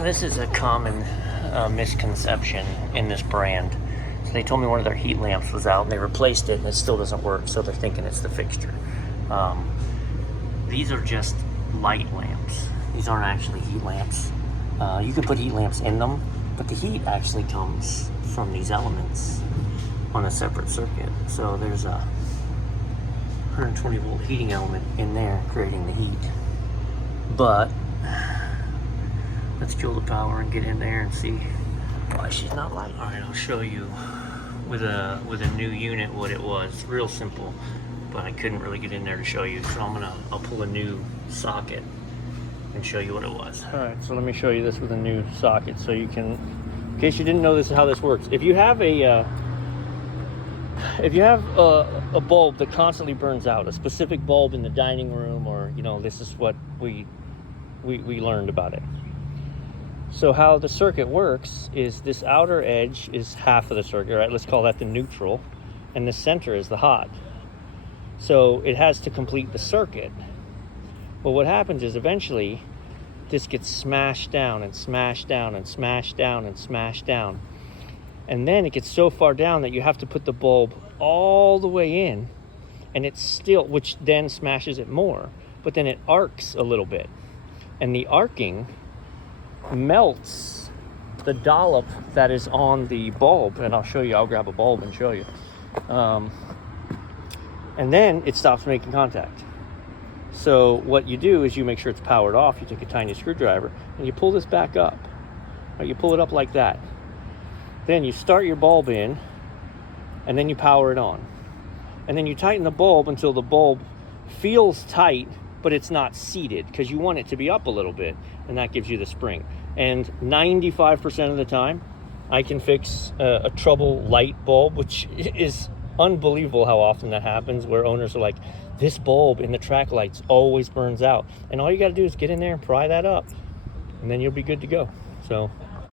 This is a common misconception in this brand. So they told me one of their heat lamps was out and they replaced it and it still doesn't work, so they're thinking it's the fixture. These are just light lamps. These aren't actually heat lamps. You can put heat lamps in them, but the heat actually comes from these elements on a separate circuit. So there's a 120 volt heating element in there creating the heat. But let's kill the power and get in there and see why she's not lighting. All right, I'll show you with a new unit what it was. Real simple, but I couldn't really get in there to show you, so I'll pull a new socket and show you what it was. All right, so let me show you this with a new socket so you can, in case you didn't know this is how this works. If you have a bulb that constantly burns out, a specific bulb in the dining room, or this is what we learned about it. So how the circuit works is this outer edge is half of the circuit, right? Let's call that the neutral, and the center is the hot. So it has to complete the circuit. But what happens is eventually this gets smashed down and smashed down and smashed down and smashed down. And then it gets so far down that you have to put the bulb all the way in, and it's still, which then smashes it more, but then it arcs a little bit. And the arcing melts the dollop that is on the bulb, and I'll show you. I'll grab a bulb and show you. And then it stops making contact. So what you do is you make sure it's powered off. You take a tiny screwdriver and you pull this back up. Right, you pull it up like that. Then you start your bulb in, and then you power it on. And then you tighten the bulb until the bulb feels tight, but it's not seated, because you want it to be up a little bit, and that gives you the spring. And 95% of the time, I can fix a trouble light bulb, which is unbelievable how often that happens, where owners are like, this bulb in the track lights always burns out. And all you got to do is get in there and pry that up, and then you'll be good to go. So